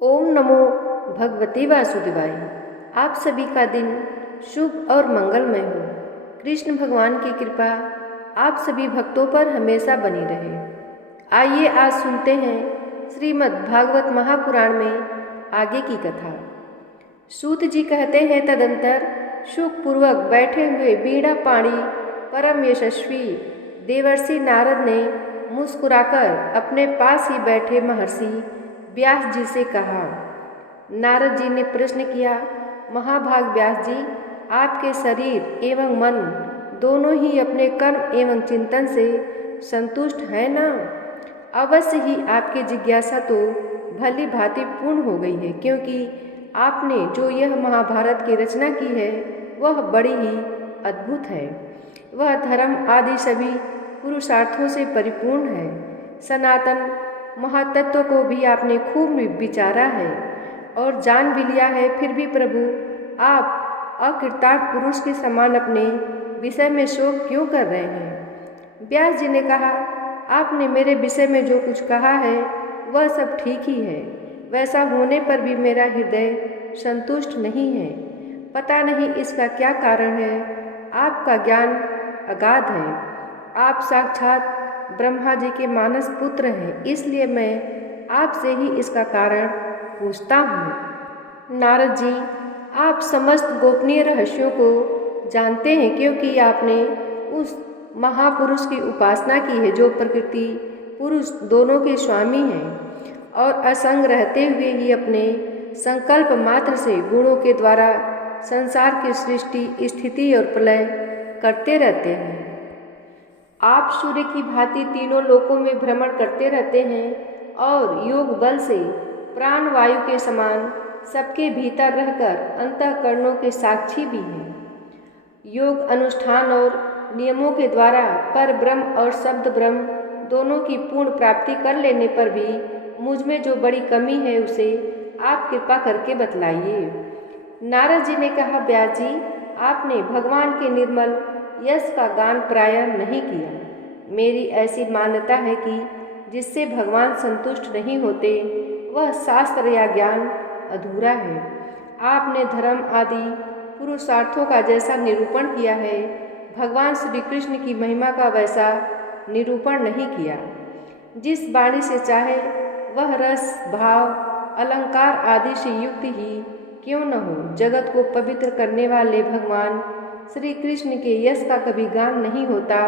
ओम नमो भगवते वासुदेवाय। आप सभी का दिन शुभ और मंगलमय हो। कृष्ण भगवान की कृपा आप सभी भक्तों पर हमेशा बनी रहे। आइए आज सुनते हैं श्रीमद् भागवत महापुराण में आगे की कथा। सूत जी कहते हैं, तदंतर सुखपूर्वक बैठे हुए बीड़ा पाणी परम यशस्वी देवर्षि नारद ने मुस्कुराकर अपने पास ही बैठे महर्षि व्यास जी से कहा। नारद जी ने प्रश्न किया, महाभाग व्यास जी, आपके शरीर एवं मन दोनों ही अपने कर्म एवं चिंतन से संतुष्ट है ना? अवश्य ही आपकी जिज्ञासा तो भली भांति पूर्ण हो गई है, क्योंकि आपने जो यह महाभारत की रचना की है वह बड़ी ही अद्भुत है। वह धर्म आदि सभी पुरुषार्थों से परिपूर्ण है। सनातन महातत्व को भी आपने खूब विचारा है और जान भी लिया है, फिर भी प्रभु आप अकृतार्थ पुरुष के समान अपने विषय में शोक क्यों कर रहे हैं? व्यास जी ने कहा, आपने मेरे विषय में जो कुछ कहा है वह सब ठीक ही है। वैसा होने पर भी मेरा हृदय संतुष्ट नहीं है। पता नहीं इसका क्या कारण है। आपका ज्ञान अगाध है। आप साक्षात ब्रह्मा जी के मानस पुत्र हैं, इसलिए मैं आपसे ही इसका कारण पूछता हूँ। नारद जी, आप समस्त गोपनीय रहस्यों को जानते हैं, क्योंकि आपने उस महापुरुष की उपासना की है जो प्रकृति पुरुष दोनों के स्वामी हैं और असंग रहते हुए ही अपने संकल्प मात्र से गुणों के द्वारा संसार की सृष्टि स्थिति और प्रलय करते रहते हैं। आप सूर्य की भांति तीनों लोकों में भ्रमण करते रहते हैं और योग बल से प्राण वायु के समान सबके भीतर रहकर अंतःकरणों के साक्षी भी हैं। योग अनुष्ठान और नियमों के द्वारा पर ब्रह्म और शब्द ब्रह्म दोनों की पूर्ण प्राप्ति कर लेने पर भी मुझ में जो बड़ी कमी है उसे आप कृपा करके बतलाइए। नारद जी ने कहा, व्यास जी, आपने भगवान के निर्मल यश का गान प्रायः नहीं किया। मेरी ऐसी मान्यता है कि जिससे भगवान संतुष्ट नहीं होते वह शास्त्र या ज्ञान अधूरा है। आपने धर्म आदि पुरुषार्थों का जैसा निरूपण किया है, भगवान श्री कृष्ण की महिमा का वैसा निरूपण नहीं किया। जिस वाणी से चाहे वह रस भाव अलंकार आदि से युक्त ही क्यों न हो, जगत को पवित्र करने वाले भगवान श्री कृष्ण के यश का कभी गान नहीं होता।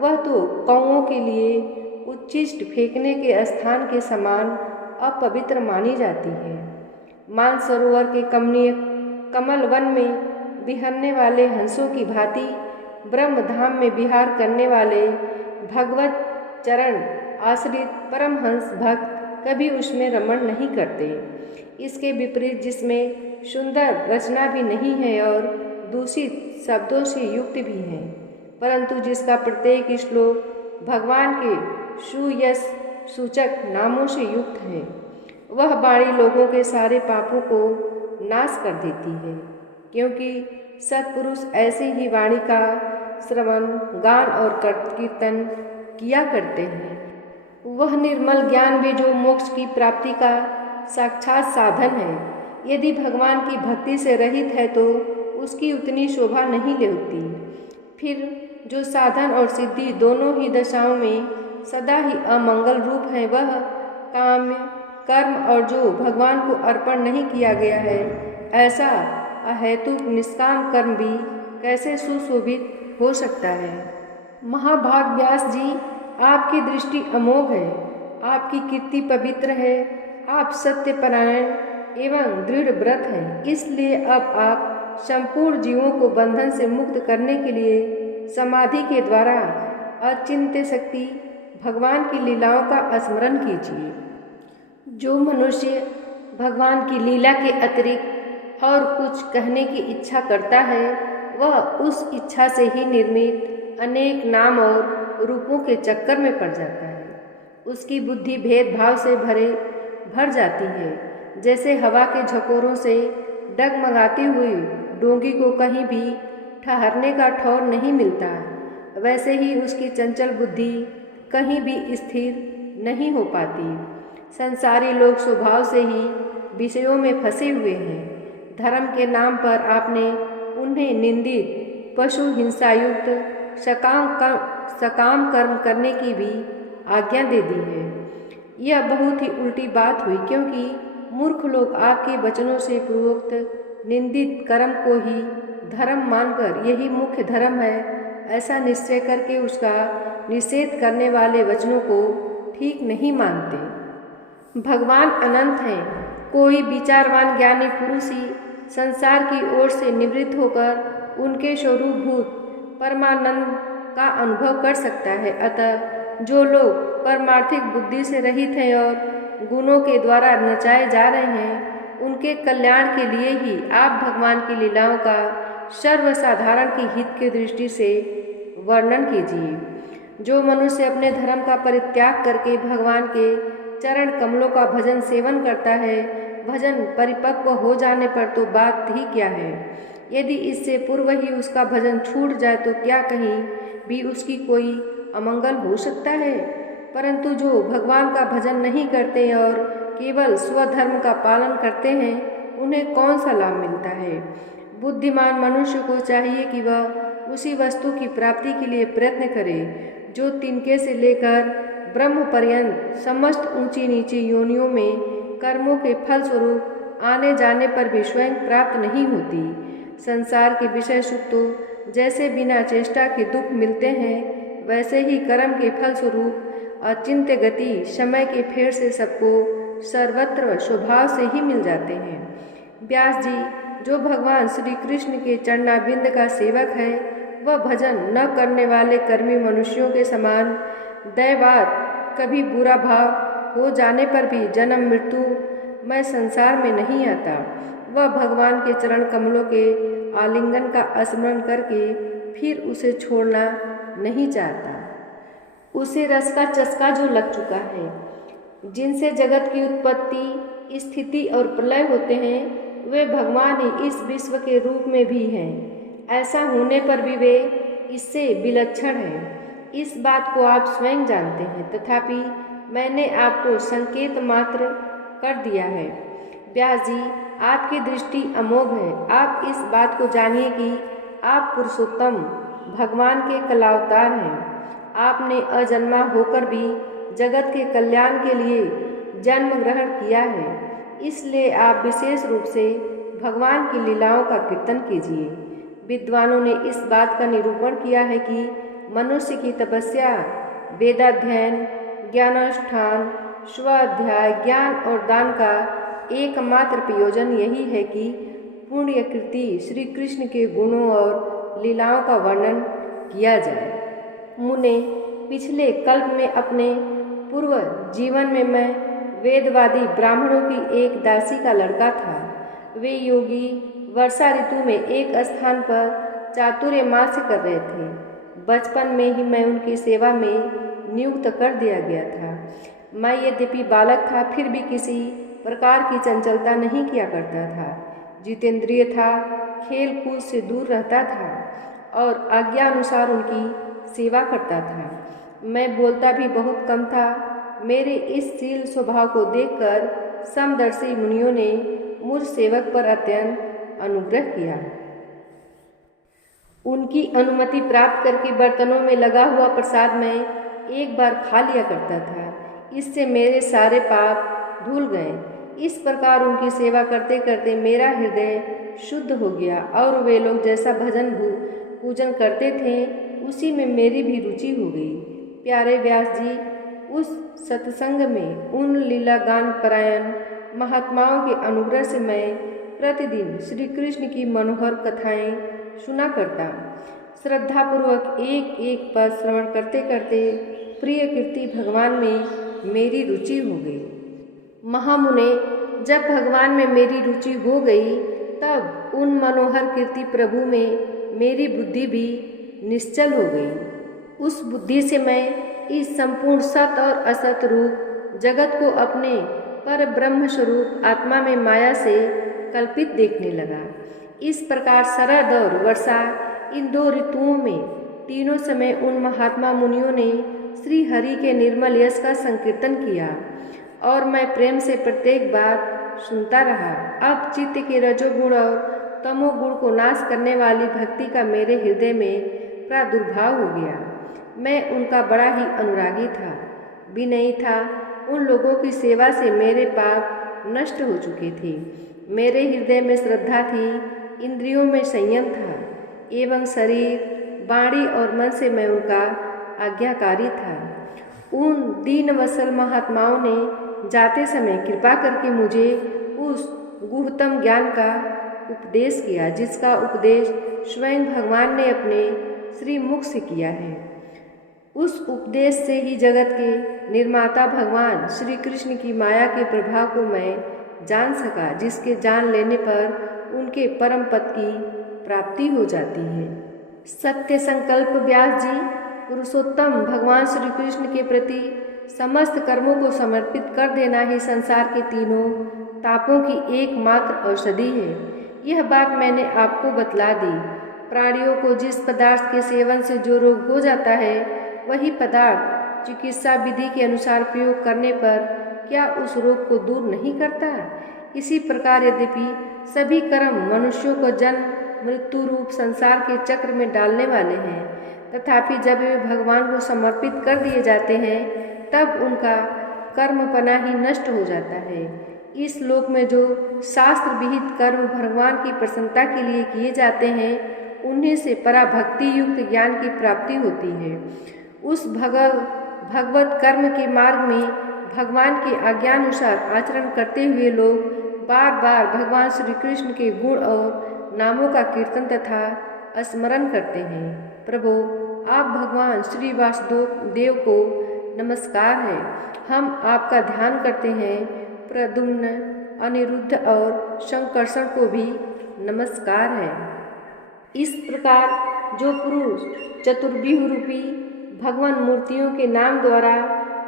वह तो कौओं के लिए उच्छिष्ट फेंकने के स्थान के समान अपवित्र मानी जाती है। मानसरोवर के कमनीय कमल वन में विहरने वाले हंसों की भांति ब्रह्म धाम में विहार करने वाले भगवत चरण आश्रित परमहंस भक्त कभी उसमें रमण नहीं करते। इसके विपरीत जिसमें सुंदर रचना भी नहीं है और दूषित शब्दों से युक्त भी हैं, परंतु जिसका प्रत्येक श्लोक भगवान के सुयश सूचक नामों से युक्त है, वह वाणी लोगों के सारे पापों को नाश कर देती है, क्योंकि सत्पुरुष ऐसी ही वाणी का श्रवण गान और कीर्तन किया करते हैं। वह निर्मल ज्ञान भी जो मोक्ष की प्राप्ति का साक्षात साधन है, यदि भगवान की भक्ति से रहित है तो उसकी उतनी शोभा नहीं लेती। फिर जो साधन और सिद्धि दोनों ही दशाओं में सदा ही अमंगल रूप है, वह काम्य कर्म और जो भगवान को अर्पण नहीं किया गया है, ऐसा अहेतुक निष्काम कर्म भी कैसे सुशोभित हो सकता है? महाभाग व्यास जी, आपकी दृष्टि अमोघ है, आपकी कीर्ति पवित्र है, आप सत्यपरायण एवं दृढ़ व्रत हैं। इसलिए अब आप संपूर्ण जीवों को बंधन से मुक्त करने के लिए समाधि के द्वारा अचिंत्य शक्ति भगवान की लीलाओं का स्मरण कीजिए। जो मनुष्य भगवान की लीला के अतिरिक्त और कुछ कहने की इच्छा करता है, वह उस इच्छा से ही निर्मित अनेक नाम और रूपों के चक्कर में पड़ जाता है। उसकी बुद्धि भेदभाव से भर जाती है। जैसे हवा के झकोरों से डगमगाती हुई डोंगी को कहीं भी ठहरने का ठौर नहीं मिलता, वैसे ही उसकी चंचल बुद्धि कहीं भी स्थिर नहीं हो पाती। संसारी लोग स्वभाव से ही विषयों में फंसे हुए हैं। धर्म के नाम पर आपने उन्हें निंदित, पशु हिंसायुक्त सकाम कर्म करने की भी आज्ञा दे दी है। यह बहुत ही उल्टी बात हुई, क्योंकि मूर्ख लोग आपके वचनों से पूर्वोक्त निंदित कर्म को ही धर्म मानकर यही मुख्य धर्म है ऐसा निश्चय करके उसका निषेध करने वाले वचनों को ठीक नहीं मानते। भगवान अनंत हैं। कोई विचारवान ज्ञानी पुरुष ही संसार की ओर से निवृत्त होकर उनके स्वरूपभूत परमानंद का अनुभव कर सकता है। अतः जो लोग परमार्थिक बुद्धि से रहित हैं और गुणों के द्वारा नचाए जा रहे हैं, उनके कल्याण के लिए ही आप भगवान की लीलाओं का सर्वसाधारण की हित की दृष्टि से वर्णन कीजिए। जो मनुष्य अपने धर्म का परित्याग करके भगवान के चरण कमलों का भजन सेवन करता है, भजन परिपक्व हो जाने पर तो बात ही क्या है। यदि इससे पूर्व ही उसका भजन छूट जाए तो क्या कहीं भी उसकी कोई अमंगल हो सकता है। परंतु जो भगवान का भजन नहीं करते और केवल स्वधर्म का पालन करते हैं, उन्हें कौन सा लाभ मिलता है। बुद्धिमान मनुष्य को चाहिए कि वह उसी वस्तु की प्राप्ति के लिए प्रयत्न करे जो तिनके से लेकर ब्रह्म पर्यंत समस्त ऊंची नीची योनियों में कर्मों के फलस्वरूप आने जाने पर भी स्वयं प्राप्त नहीं होती। संसार के विषय सुख तो जैसे बिना चेष्टा के दुख मिलते हैं, वैसे ही कर्म के फलस्वरूप अचिंत्य गति समय के फेर से सबको सर्वत्र स्वभाव से ही मिल जाते हैं। व्यास जी, जो भगवान श्री कृष्ण के चरणाबिंद का सेवक है, वह भजन न करने वाले कर्मी मनुष्यों के समान दैवात कभी बुरा भाव हो जाने पर भी जन्म मृत्यु मैं संसार में नहीं आता। वह भगवान के चरण कमलों के आलिंगन का स्मरण करके फिर उसे छोड़ना नहीं चाहता। उसे रस का चस्का जो लग चुका है, जिनसे जगत की उत्पत्ति, स्थिति और प्रलय होते हैं, वे भगवान ही इस विश्व के रूप में भी हैं। ऐसा होने पर भी वे इससे विलक्षण हैं। इस बात को आप स्वयं जानते हैं, तथापि मैंने आपको संकेत मात्र कर दिया है। व्यास जी, आपकी दृष्टि अमोघ है। आप इस बात को जानिए कि आप पुरुषोत्तम भगवान के कलावतार हैं। आपने अजन्मा होकर भी जगत के कल्याण के लिए जन्म ग्रहण किया है, इसलिए आप विशेष रूप से भगवान की लीलाओं का कीर्तन कीजिए। विद्वानों ने इस बात का निरूपण किया है कि मनुष्य की तपस्या, वेदाध्ययन, ज्ञानानुष्ठान, स्वाध्याय, ज्ञान और दान का एकमात्र प्रयोजन यही है कि पुण्य कृति श्री कृष्ण के गुणों और लीलाओं का वर्णन किया जाए। मुने, पिछले कल्प में अपने पूर्व जीवन में मैं वेदवादी ब्राह्मणों की एक दासी का लड़का था। वे योगी वर्षा ऋतु में एक स्थान पर चातुर्मास्य कर रहे थे। बचपन में ही मैं उनकी सेवा में नियुक्त कर दिया गया था। मैं यद्यपि बालक था, फिर भी किसी प्रकार की चंचलता नहीं किया करता था। जितेंद्रिय था, खेल कूद से दूर रहता था और आज्ञा अनुसार उनकी सेवा करता था। मैं बोलता भी बहुत कम था। मेरे इस शील स्वभाव को देखकर समदर्शी मुनियों ने मुझ सेवक पर अत्यंत अनुग्रह किया। उनकी अनुमति प्राप्त करके बर्तनों में लगा हुआ प्रसाद मैं एक बार खा लिया करता था। इससे मेरे सारे पाप धुल गए। इस प्रकार उनकी सेवा करते करते मेरा हृदय शुद्ध हो गया और वे लोग जैसा भजन पूजन करते थे, उसी में मेरी भी रुचि हो गई। प्यारे व्यास जी, उस सत्संग में उन लीला गान परायण महात्माओं के अनुग्रह से मैं प्रतिदिन श्री कृष्ण की मनोहर कथाएं सुना करता। श्रद्धापूर्वक एक एक पद श्रवण करते करते प्रिय कीर्ति भगवान में मेरी रुचि हो गई। महामुने, जब भगवान में मेरी रुचि हो गई, तब उन मनोहर कीर्ति प्रभु में मेरी बुद्धि भी निश्चल हो गई। उस बुद्धि से मैं इस संपूर्ण सत और असत रूप जगत को अपने पर ब्रह्म स्वरूप आत्मा में माया से कल्पित देखने लगा। इस प्रकार शरद और वर्षा, इन दो ऋतुओं में तीनों समय उन महात्मा मुनियों ने श्री हरि के निर्मल यश का संकीर्तन किया और मैं प्रेम से प्रत्येक बात सुनता रहा। अब चित्त के रजोगुण और तमोगुण को नाश करने वाली भक्ति का मेरे हृदय में प्रादुर्भाव हो गया। मैं उनका बड़ा ही अनुरागी था, विनयी था। उन लोगों की सेवा से मेरे पाप नष्ट हो चुके थे। मेरे हृदय में श्रद्धा थी, इंद्रियों में संयम था एवं शरीर, वाणी और मन से मैं उनका आज्ञाकारी था। उन दीनवत्सल महात्माओं ने जाते समय कृपा करके मुझे उस गुह्यतम ज्ञान का उपदेश किया, जिसका उपदेश स्वयं भगवान ने अपने श्री मुख से किया है। उस उपदेश से ही जगत के निर्माता भगवान श्री कृष्ण की माया के प्रभाव को मैं जान सका, जिसके जान लेने पर उनके परम पद की प्राप्ति हो जाती है। सत्य संकल्प व्यास जी, पुरुषोत्तम भगवान श्री कृष्ण के प्रति समस्त कर्मों को समर्पित कर देना ही संसार के तीनों तापों की एकमात्र औषधि है। यह बात मैंने आपको बतला दी। प्राणियों को जिस पदार्थ के सेवन से जो रोग हो जाता है, वही पदार्थ चिकित्सा विधि के अनुसार प्रयोग करने पर क्या उस रोग को दूर नहीं करता? इसी प्रकार यद्यपि सभी कर्म मनुष्यों को जन्म मृत्यु रूप संसार के चक्र में डालने वाले हैं, तथापि जब वे भगवान को समर्पित कर दिए जाते हैं, तब उनका कर्मपना ही नष्ट हो जाता है। इस लोक में जो शास्त्र विहित कर्म भगवान की प्रसन्नता के लिए किए जाते हैं, उन्हीं से पराभक्ति युक्त ज्ञान की प्राप्ति होती है। उस भगवत कर्म के मार्ग में भगवान के आज्ञानुसार आचरण करते हुए लोग बार बार भगवान श्री कृष्ण के गुण और नामों का कीर्तन तथा स्मरण करते हैं। प्रभु, आप भगवान श्री वासुदेव को नमस्कार है। हम आपका ध्यान करते हैं। प्रद्युम्न, अनिरुद्ध और शंकर्षण को भी नमस्कार है। इस प्रकार जो पुरुष चतुर्व्यूह रूपी भगवान मूर्तियों के नाम द्वारा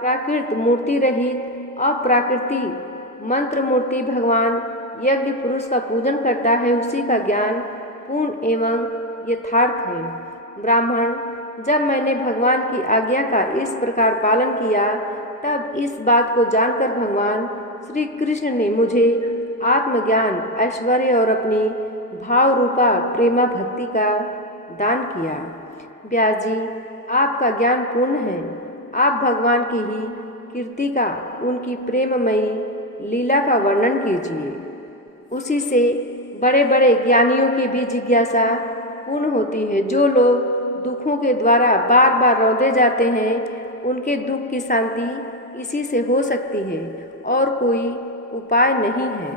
प्राकृत मूर्ति रहित अप्राकृतिक मंत्र मूर्ति भगवान यज्ञ पुरुष का पूजन करता है, उसी का ज्ञान पूर्ण एवं यथार्थ है। ब्राह्मण, जब मैंने भगवान की आज्ञा का इस प्रकार पालन किया, तब इस बात को जानकर भगवान श्री कृष्ण ने मुझे आत्मज्ञान, ऐश्वर्य और अपनी भाव रूपा प्रेमा भक्ति का दान किया। व्यास जी, आपका ज्ञान पूर्ण है। आप भगवान की ही कीर्ति का, उनकी प्रेममयी लीला का वर्णन कीजिए। उसी से बड़े बड़े ज्ञानियों की भी जिज्ञासा पूर्ण होती है। जो लोग दुखों के द्वारा बार बार रौंदे जाते हैं, उनके दुख की शांति इसी से हो सकती है और कोई उपाय नहीं है।